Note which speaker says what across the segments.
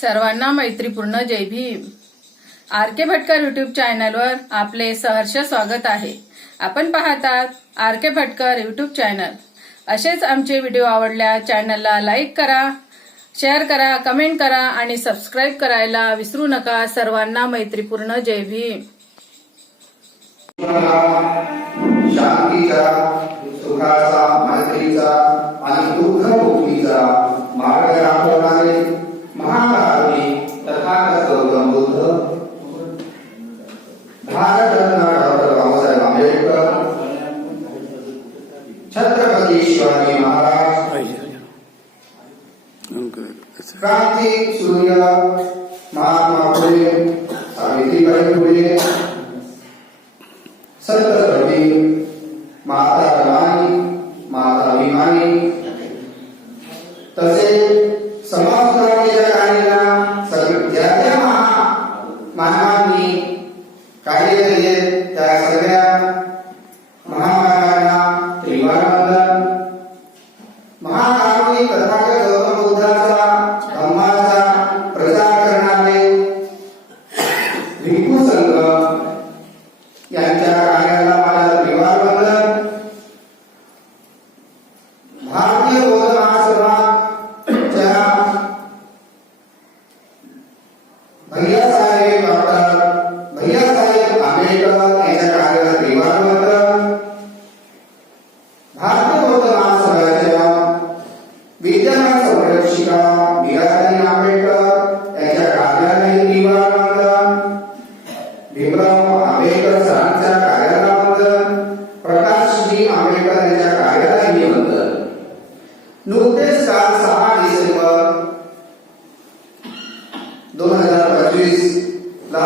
Speaker 1: सर्वांना मैत्रीपूर्ण Jai Bhim. R K Bhatkar YouTube चॅनलवर आपले सहर्ष स्वागत आहे. आपण पाहतात R K Bhatkar YouTube channel असेच आमचे व्हिडिओ आवडल्या चॅनलला लाईक करा शेअर करा कमेंट करा आणि सबस्क्राईब करायला विसरू नका. सर्वांना मैत्रीपूर्ण जय भीम.
Speaker 2: शिवाजी महाराज क्रांती सूर्य महात्मा फुले सावित्रीबाई फुले संत माता ला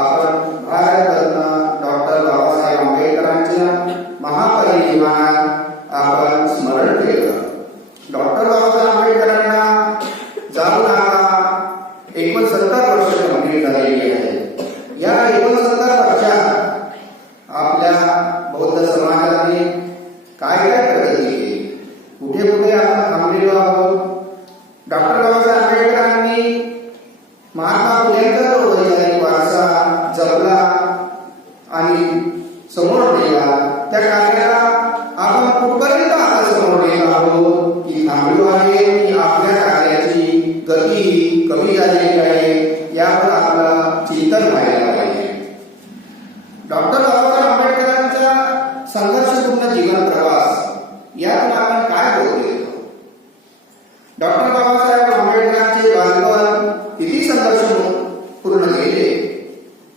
Speaker 2: आपण भारतरत्न डॉक्टर बाबासाहेब आंबेडकरांच्या महापरिनिर्वाण आपण स्मरण केलं. डॉक्टर बाबासाहेब आंबेडकरांना जाऊन आता एकोणसत्तर वर्ष कंप्लीट झालेली आहे. या एकोणसत्तर वर्षात आपल्या बौद्ध समाजाने काय काय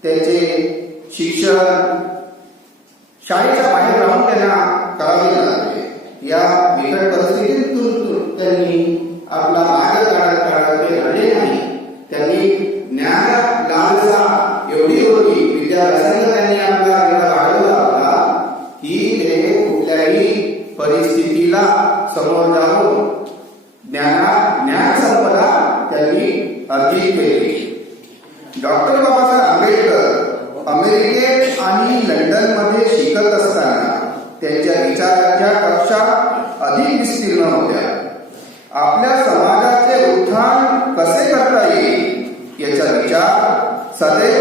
Speaker 2: त्यांचे शिक्षण शाळेच्या बाहेर राहून त्यांना करावे लागले. या बिकट परिस्थितीतून त्यांनी आपला मार्ग काढत आले नाही. त्यांनी ज्ञान लालसा एवढी होती विद्यार्थ्यांना त्यांनी आपला एवढा वाढवला होता की ते कुठल्याही परिस्थितीला समोर जाऊन ज्ञाना ज्ञान संपदा त्यांनी अर्जित केली. डॉक्टर बाबा अमेरिकेत आणि लंडनमध्ये शिकत असताना त्यांच्या विचारांच्या कक्षा अधिक विस्तीर्ण होत्या. आपल्या समाजाचे उत्थान कसे करता येईल याचा विचार सदैव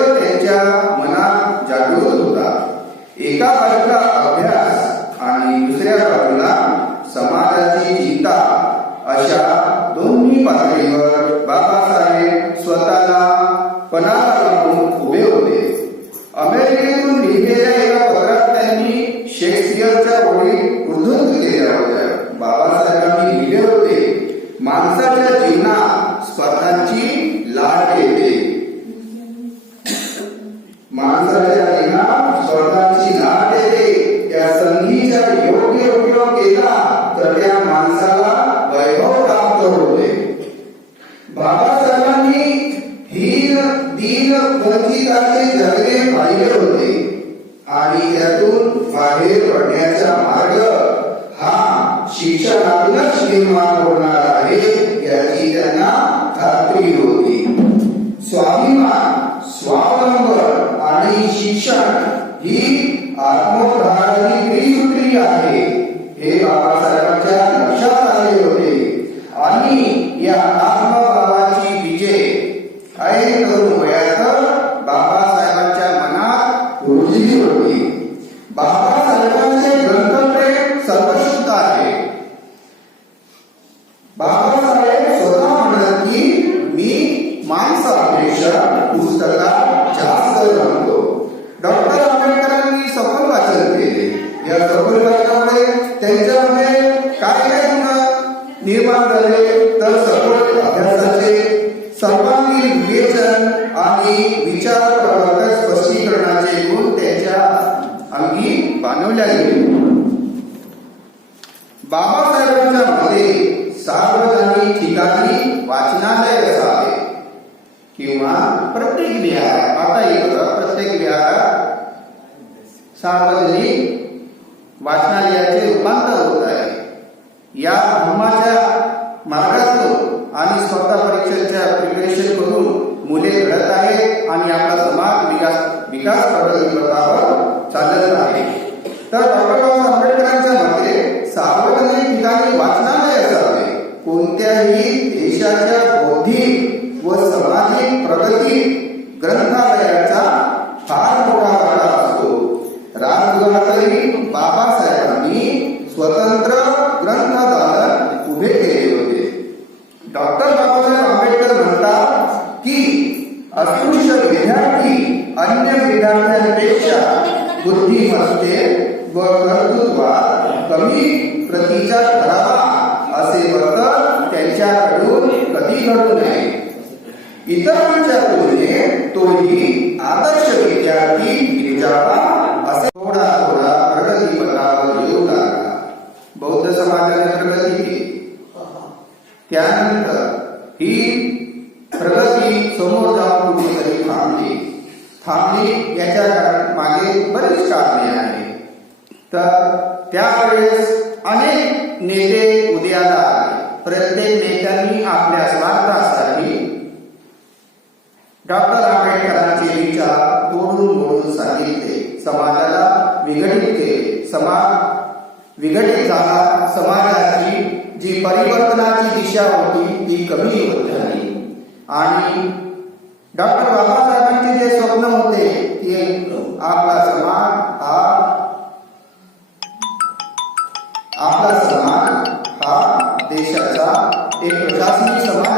Speaker 2: अमेरिकेतून लिहिलेल्या एका पत्रात त्यांनी शेक्सपियरच्या ओळी उद्धृत केल्या होत्या. बाबासाहेबांनी लिहिले होते माणसाच्या जीवनात स्वतःची लाट येते. माणसाच्या जीवनात स्वतःची लाट येते. त्या संधीचा योग्य उपयोग केला तर त्या माणसाला वैभव प्राप्त होते बाबा दीन वंचिताचे जगणे पाहिले होते आणि त्यातून बाहेर पडण्याचा मार्ग हा शिक्षणातूनच निर्माण होणार आहे याची त्यांना खात्री होती. स्वाभिमान स्वावलंबन आणि शिक्षण ही निर्माण झाले तर सखोल अभ्यासाचे सर्वांगीण विवेचन आणि विचार प्रवर्तक स्पष्टीकरणाचे गुण त्यांच्या अंगी बांधवले गेले. बाबासाहेबांच्या मते सार्वजनिक ठिकाणी वाचनालय असावे किंवा प्रत्येक विहार आता एक प्रत्येक विहारात सार्वजनिक वाचनालयाचे रूपांतर होत आहे. या धर्माच्या मार्गातून आणि स्पर्धा परीक्षेच्या प्रिपरेशन करून मुले घडत आहेत आणि आपला समाज विकास विकास प्रगती चालत आहे. तर डॉक्टर बाबासाहेब आंबेडकरांच्या मते सार्वजनिक ठिकाणी वाचनालय असावे. कोणत्याही देशाच्या बौद्धिक व सामाजिक प्रगती ग्रंथालयाचा फार मोठा वाटा असतो. राजगृहातही बाबा स्वतंत्र ग्रंथदालन उभे केले होते डॉक्टर बाबासाहेब आंबेडकर म्हणतात की अस्पृश्य विद्यार्थी अन्य विद्यार्थ्यांपेक्षा बुद्धिमत्ते व कर्तृत्वात कमी प्रतीचा ठरावा असे वर्तन त्यांच्याकडून कधी घडू नये. इतरांच्या तुलनेत तोही आदर्श विद्यार्थी विचारा असे थोडा थोडा प्रगतीपथावर येऊ लागला बौद्ध समाजाने प्रगती केली त्यानंतर ही प्रगती समोर जाऊन कुठेतरी थांबली थांबली याच्या कारण- मागे बरीच कारणे आहेत तर त्यावेळेस अनेक नेते उद्याला आले. प्रत्येक नेत्यांनी आपल्या स्वार्थासाठी डॉक्टर आंबेडकरांचे विचार तोडून मोडून सांगितले. समाजाला विघटित केले. समाज विघटित झाला. समाजाची जी परिवर्तनाची दिशा होती ती कमी होत झाली. आणि डॉक्टर बाबासाहेबांचे जे स्वप्न होते ते आपला समाज एक प्रशासनिक समाज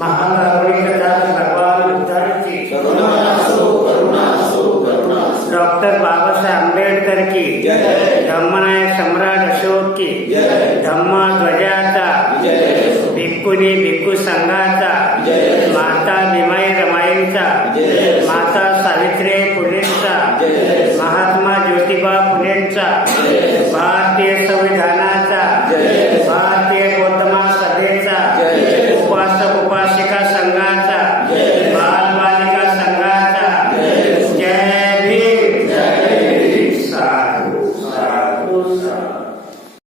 Speaker 3: महानागरिकता भगवान बुद्धांची डॉक्टर बाबासाहेब आंबेडकर की धम्मनाय सम्राट अशोक की धम्म ध्वजाचा भिक्कुनी भिक्खू संघाचा माता भीमाई रमाईंचा